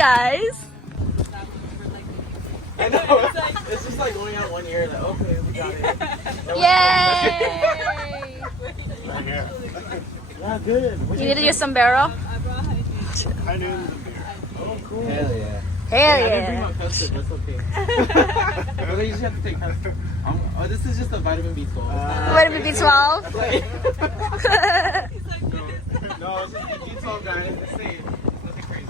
guys. I know. It's just like going out one ear. Like, okay, we got it. Yay! Right here. Yeah, good. You needed your sombrero? I knew it was a beer. Oh, cool. Hell yeah. Hell I didn't bring yeah. my custard. That's okay. But you just have to take custard. Oh, this is just a vitamin B12. Vitamin B12. No, it's just B12, guys. It's safe. Nothing crazy.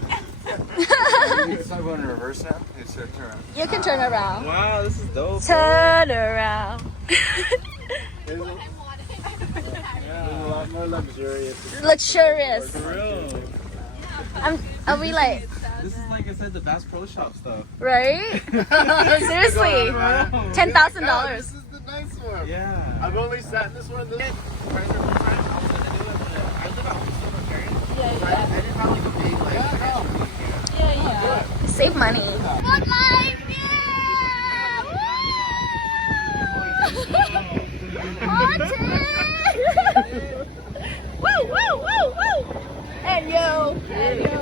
It's not going in reverse now. It's a turn. You can turn around. Wow, this is dope. Turn around. It's a lot more luxurious. Luxurious. For real. Are we like, This is like I said, the Bass Pro Shop stuff. right? Seriously. $10,000. This is the nice one. Yeah. I've only sat in this one. I live at home with my parents. I didn't have like a big like. Save money. Good life, yeah! Woo, woo, woo, woo! Hey, yo! Hey, yo!